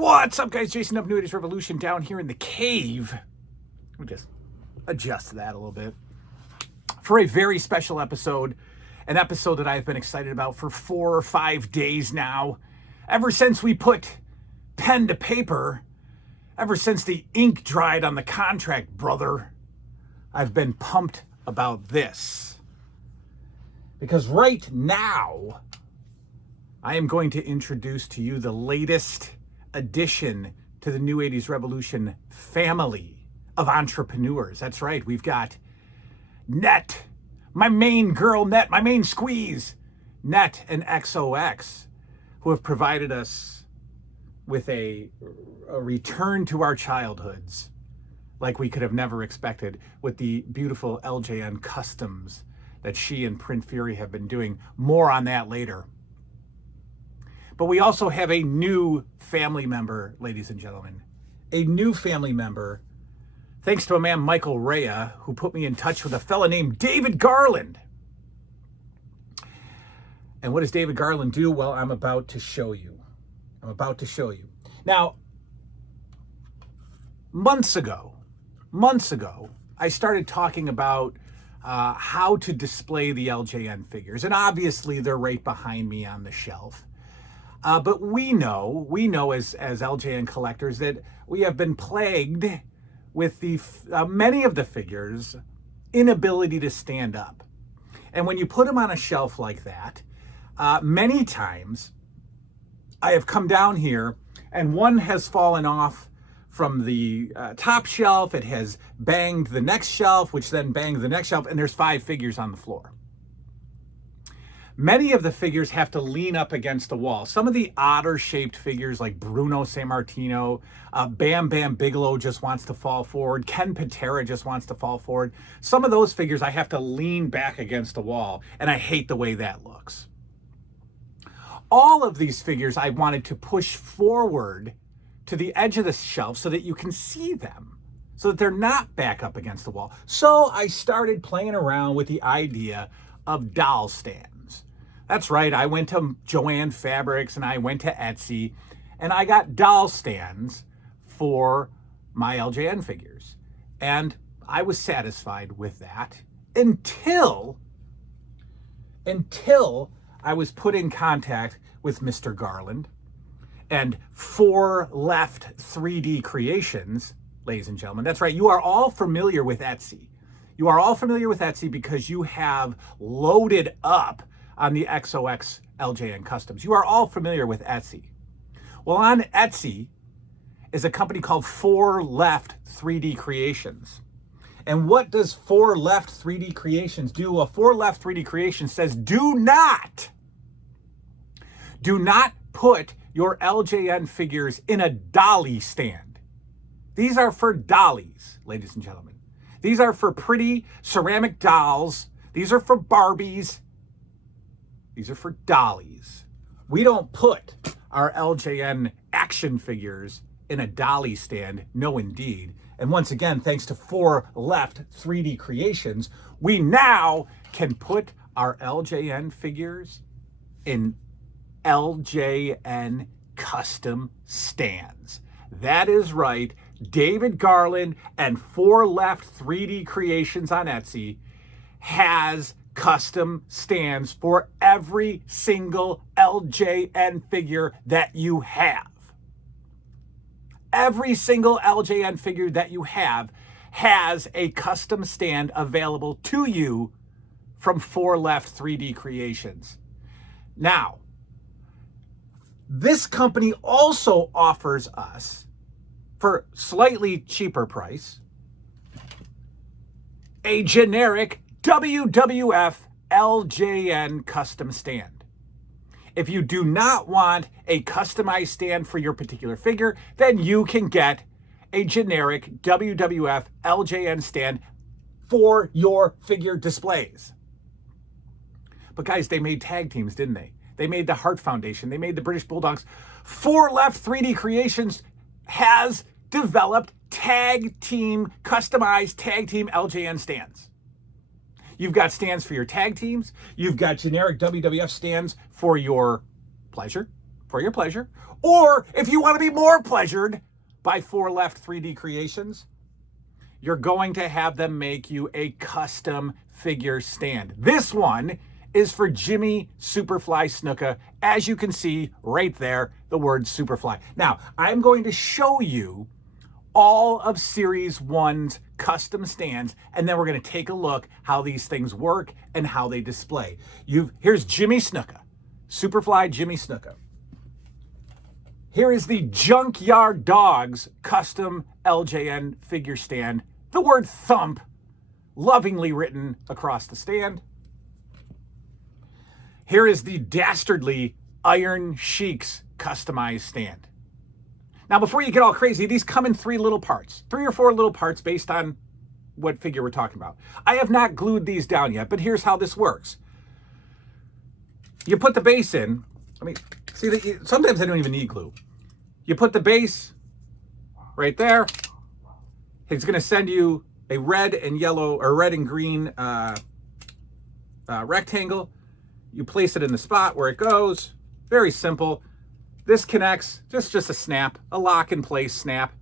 What's up, guys? Jason of 80's Revolution down here in the cave. Let me just adjust that a little bit. For a very special episode, an episode that I've been excited about for 4 or 5 days now. Ever since we put pen to paper, ever since the ink dried on the contract, brother, I've been pumped about this. Because right now, I am going to introduce to you the latest addition to the New 80's Revolution family of entrepreneurs. That's right, we've got Net, my main girl Net, my main squeeze, Net and XOX, who have provided us with a return to our childhoods like we could have never expected with the beautiful LJN customs that she and Print Fury have been doing. More on that later. But we also have a new family member, ladies and gentlemen. A new family member, thanks to a man, Michael Rea, who put me in touch with a fella named David Garland. And what does David Garland do? Well, I'm about to show you. Now, months ago, I started talking about how to display the LJN figures. And obviously, they're right behind me on the shelf. But we know as LJN collectors that we have been plagued with the many of the figures' inability to stand up. And when you put them on a shelf like that, many times I have come down here and one has fallen off from the top shelf. It has banged the next shelf, which then banged the next shelf, and there's 5 figures on the floor. Many of the figures have to lean up against the wall. Some of the odder-shaped figures like Bruno Sammartino, Bam Bam Bigelow just wants to fall forward, Ken Patera just wants to fall forward. Some of those figures I have to lean back against the wall, and I hate the way that looks. All of these figures I wanted to push forward to the edge of the shelf so that you can see them, so that they're not back up against the wall. So I started playing around with the idea of doll stands. That's right, I went to Joann Fabrics and I went to Etsy and I got doll stands for my LJN figures. And I was satisfied with that until I was put in contact with Mr. Garland and Fore Left 3D Creations, ladies and gentlemen. That's right, you are all familiar with Etsy. You are all familiar with Etsy because you have loaded up on the XOX LJN Customs. You are all familiar with Etsy. Well, on Etsy is a company called Fore Left 3D Creations. And what does Fore Left 3D Creations do? Well, Fore Left 3D Creations says, do not put your LJN figures in a dolly stand. These are for dollies, ladies and gentlemen. These are for pretty ceramic dolls. These are for Barbies. These are for dollies. We don't put our LJN action figures in a dolly stand. No, indeed. And once again, thanks to Fore Left 3D Creations, we now can put our LJN figures in LJN custom stands. That is right. David Garland and Fore Left 3D Creations on Etsy has custom stands for every single LJN figure that you have. Every single LJN figure that you have has a custom stand available to you from Fore Left 3D Creations. Now, this company also offers us, for slightly cheaper price, a generic WWF LJN custom stand. If you do not want a customized stand for your particular figure, then you can get a generic WWF LJN stand for your figure displays. But guys, they made tag teams, didn't they? They made the Heart Foundation. They made the British Bulldogs. Fore Left 3D Creations has developed customized tag team LJN stands. You've got stands for your tag teams. You've got generic WWF stands for your pleasure. for your pleasure. Or if you want to be more pleasured by Fore Left 3D Creations, you're going to have them make you a custom figure stand. This one is for Jimmy Superfly Snuka. As you can see right there, the word Superfly. Now, I'm going to show you all of Series 1's custom stands, and then we're going to take a look how these things work and how they display. Here's Jimmy Snuka, Superfly Jimmy Snuka. Here is the Junkyard Dogs custom LJN figure stand. The word thump lovingly written across the stand. Here is the Dastardly Iron Sheiks customized stand. Now, before you get all crazy, these come in 3 little parts, 3 or 4 little parts based on what figure we're talking about. I have not glued these down yet, but here's how this works. You put the base in. I mean, see, sometimes I don't even need glue. You put the base right there. It's going to send you a red and yellow or red and green rectangle. You place it in the spot where it goes. Very simple. This connects, just a snap, a lock in place snap,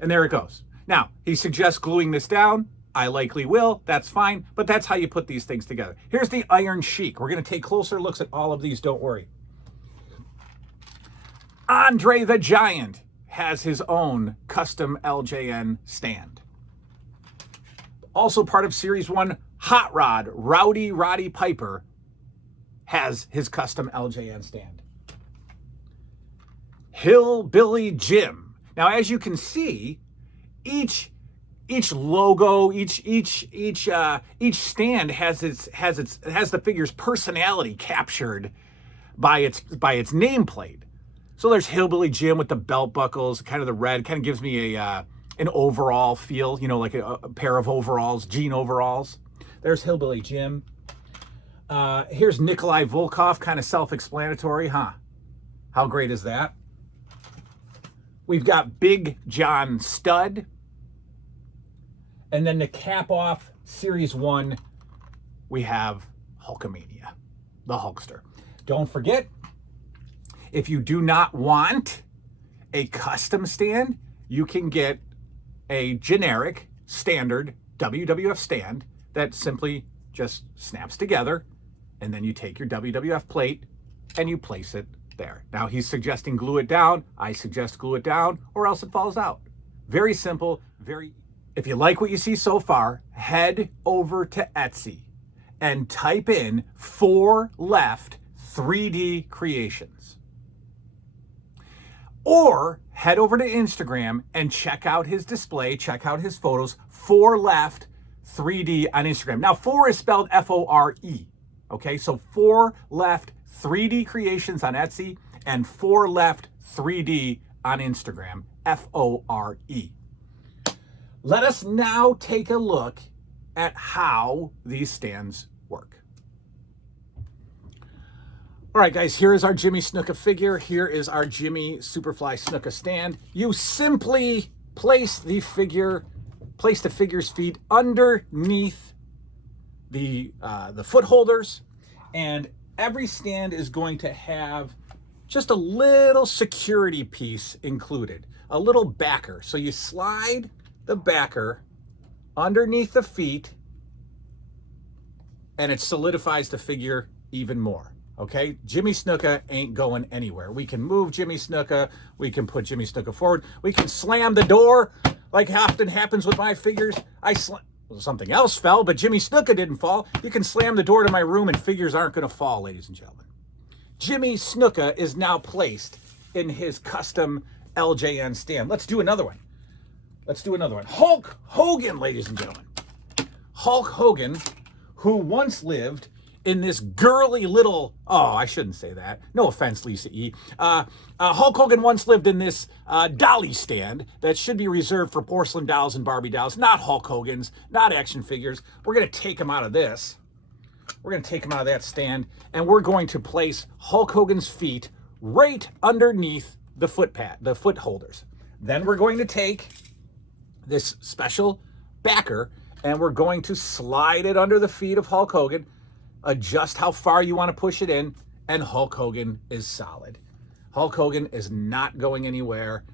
and there it goes. Now, he suggests gluing this down. I likely will, that's fine, but that's how you put these things together. Here's the Iron Sheik. We're gonna take closer looks at all of these, don't worry. Andre the Giant has his own custom LJN stand. Also part of Series 1, Hot Rod, Rowdy Roddy Piper has his custom LJN stand. Hillbilly Jim. Now, as you can see, each logo, each stand has the figure's personality captured by its nameplate. So there's Hillbilly Jim with the belt buckles, kind of the red, kind of gives me an overall feel, you know, like a pair of overalls, jean overalls. There's Hillbilly Jim. Here's Nikolai Volkov, kind of self-explanatory, huh? How great is that? We've got Big John Studd. And then to cap off Series 1, we have Hulkamania, the Hulkster. Don't forget, if you do not want a custom stand, you can get a generic, standard WWF stand that simply just snaps together, and then you take your WWF plate and you place it there. Now, he's suggesting glue it down. I suggest glue it down, or else it falls out. Very simple, very... If you like what you see so far, head over to Etsy and type in Fore Left 3D Creations. Or head over to Instagram and check out his display, check out his photos, Fore Left 3D on Instagram. Now, Fore is spelled F-O-R-E, okay? So Fore Left 3D Creations on Etsy and Fore Left 3D on Instagram, F-O-R-E. Let us now take a look at how these stands work. All right, guys, here is our Jimmy Snuka figure. Here is our Jimmy Superfly Snuka stand. You simply place the figure's feet underneath the foot holders, and every stand is going to have just a little security piece included, a little backer. So you slide the backer underneath the feet, and it solidifies the figure even more. Okay, Jimmy Snuka ain't going anywhere. We can move Jimmy Snuka. We can put Jimmy Snuka forward. We can slam the door, like often happens with my figures. Something else fell, but Jimmy Snuka didn't fall. You can slam the door to my room, and figures aren't going to fall, ladies and gentlemen. Jimmy Snuka is now placed in his custom LJN stand. Let's do another one. Hulk Hogan, ladies and gentlemen. Hulk Hogan, who once lived in this girly little, oh, I shouldn't say that. No offense, Lisa E. Hulk Hogan once lived in this dolly stand that should be reserved for porcelain dolls and Barbie dolls, not Hulk Hogan's, not action figures. We're going to take him out of this. We're going to take him out of that stand, and we're going to place Hulk Hogan's feet right underneath the foot holders. Then we're going to take this special backer, and we're going to slide it under the feet of Hulk Hogan, adjust how far you want to push it in, and Hulk Hogan is solid. Hulk Hogan is not going anywhere.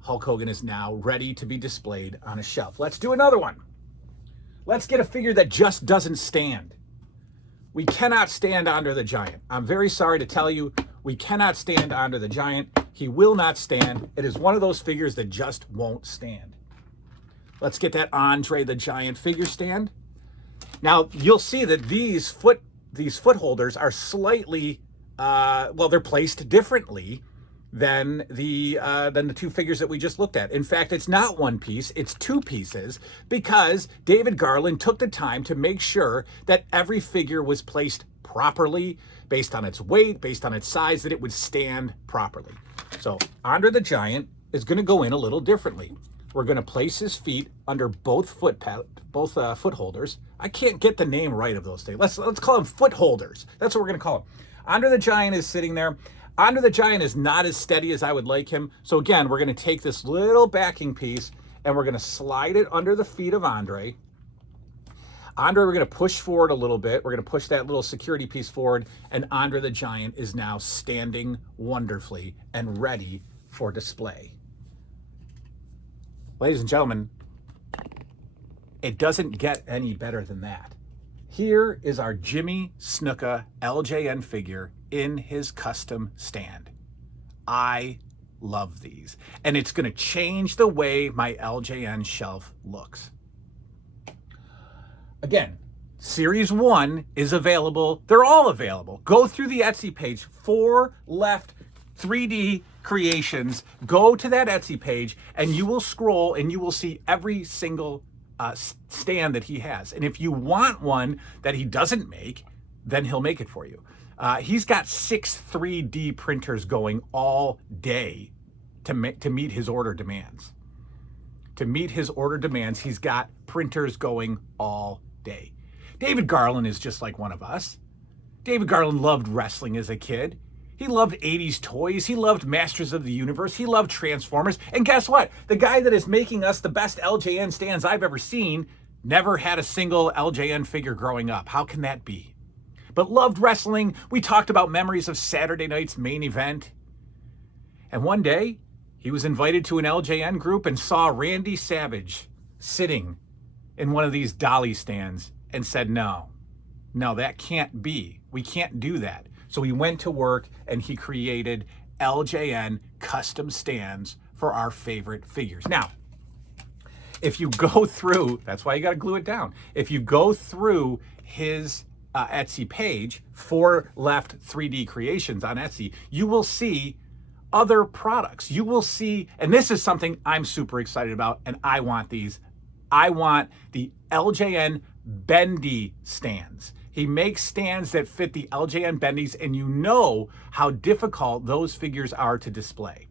Hulk Hogan is now ready to be displayed on a shelf. Let's do another one. Let's get a figure that just doesn't stand. We cannot stand Andre the Giant. I'm very sorry to tell you, we cannot stand Andre the Giant. He will not stand. It is one of those figures that just won't stand. Let's get that Andre the Giant figure stand. Now, you'll see that these foot holders are slightly, they're placed differently than the two figures that we just looked at. In fact, it's not one piece, it's two pieces, because David Garland took the time to make sure that every figure was placed properly, based on its weight, based on its size, that it would stand properly. So Andre the Giant is going to go in a little differently. We're going to place his feet under both foot holders. I can't get the name right of those things. Let's call them foot holders. That's what we're going to call them. Andre the Giant is sitting there. Andre the Giant is not as steady as I would like him. So again, we're going to take this little backing piece and we're going to slide it under the feet of Andre. Andre, we're going to push forward a little bit. We're going to push that little security piece forward, and Andre the Giant is now standing wonderfully and ready for display. Ladies and gentlemen, it doesn't get any better than that. Here is our Jimmy Snuka LJN figure in his custom stand. I love these, and it's going to change the way my LJN shelf looks. Again, Series 1 is available. They're all available. Go through the Etsy page, Fore Left 3D Creations. Go to that Etsy page, and you will scroll, and you will see every single stand that he has. And if you want one that he doesn't make, then he'll make it for you. He's got 6 3D printers going all day to meet his order demands. To meet his order demands, he's got printers going all day. David Garland is just like one of us. David Garland loved wrestling as a kid. He loved 80's toys. He loved Masters of the Universe. He loved Transformers. And guess what? The guy that is making us the best LJN stands I've ever seen never had a single LJN figure growing up. How can that be? But loved wrestling. We talked about memories of Saturday night's main event. And one day, he was invited to an LJN group and saw Randy Savage sitting in one of these dolly stands and said, no, that can't be. We can't do that. So he went to work and he created LJN custom stands for our favorite figures. Now, if you go through, that's why you got to glue it down. If you go through his Etsy page, Fore Left 3D Creations on Etsy, you will see other products. You will see, and this is something I'm super excited about, and I want these. I want the LJN bendy stands. He makes stands that fit the LJN bendies, and you know how difficult those figures are to display.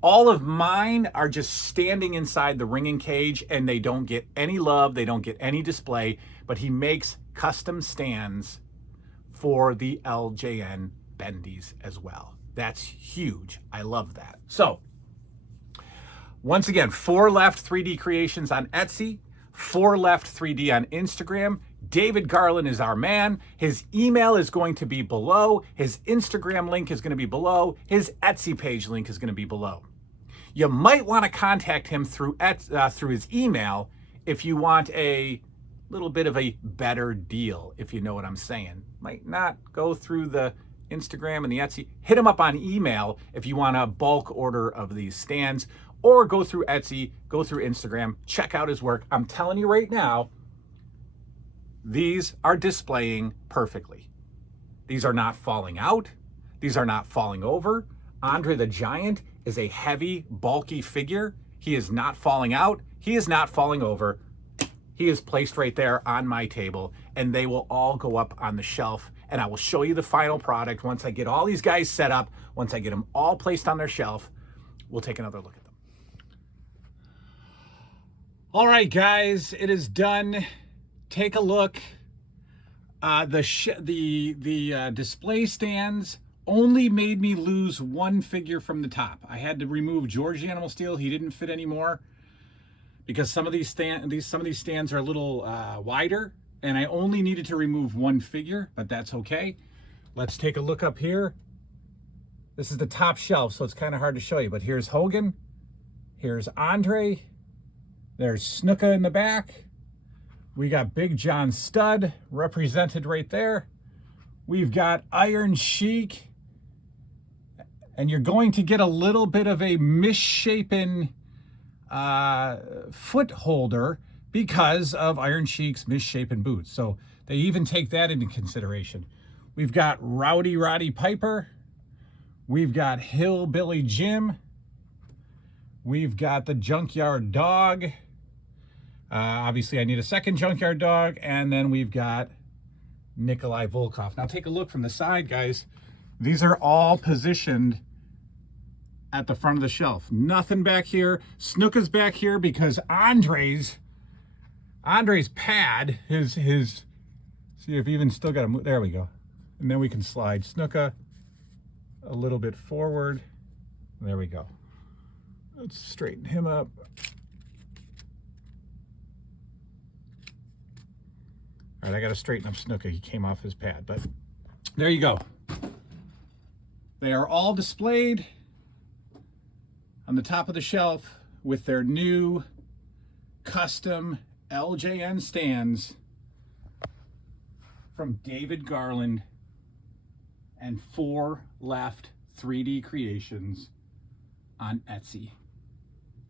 All of mine are just standing inside the ringing cage, and they don't get any love, they don't get any display, but he makes custom stands for the LJN bendies as well. That's huge. I love that. So, once again, Fore Left 3D Creations on Etsy, Fore Left 3D on Instagram. David Garland is our man. His email is going to be below. His Instagram link is going to be below. His Etsy page link is going to be below. You might want to contact him through his email if you want a little bit of a better deal, if you know what I'm saying. Might not go through the Instagram and the Etsy. Hit him up on email if you want a bulk order of these stands, or go through Etsy, go through Instagram, check out his work. I'm telling you right now, these are displaying perfectly. These are not falling out. These are not falling over. Andre the Giant is a heavy, bulky figure. He is not falling out. He is not falling over. He is placed right there on my table, and they will all go up on the shelf, and I will show you the final product once I get all these guys set up. Once I get them all placed on their shelf, we'll take another look at them. All right, guys, it is done. Take a look. The display stands only made me lose one figure from the top. I had to remove George Animal Steel. He didn't fit anymore because some of these stands are a little wider, and I only needed to remove one figure, but that's okay. Let's take a look up here. This is the top shelf, so it's kind of hard to show you, but here's Hogan, here's Andre, there's Snuka in the back. We got Big John Studd represented right there. We've got Iron Sheik, and you're going to get a little bit of a misshapen foot holder because of Iron Sheik's misshapen boots. So they even take that into consideration. We've got Rowdy Roddy Piper. We've got Hillbilly Jim. We've got the Junkyard Dog. Obviously, I need a second Junkyard Dog. And then we've got Nikolai Volkov. Now take a look from the side, guys. These are all positioned at the front of the shelf. Nothing back here. Snuka's back here because Andre's pad, his see if even still got to move. There we go. And then we can slide Snuka a little bit forward. There we go. Let's straighten him up. All right, I got to straighten up Snuka. He came off his pad, but there you go. They are all displayed on the top of the shelf with their new custom LJN stands from David Garland and Fore Left 3D Creations on Etsy.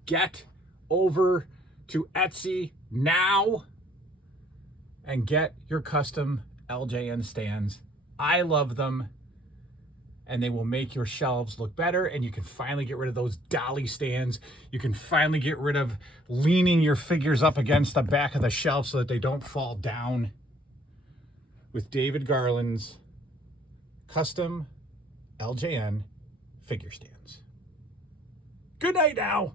Get over to Etsy now and get your custom LJN stands. I love them, and they will make your shelves look better, and you can finally get rid of those dolly stands. You can finally get rid of leaning your figures up against the back of the shelf so that they don't fall down with David Garland's custom LJN figure stands. Good night now.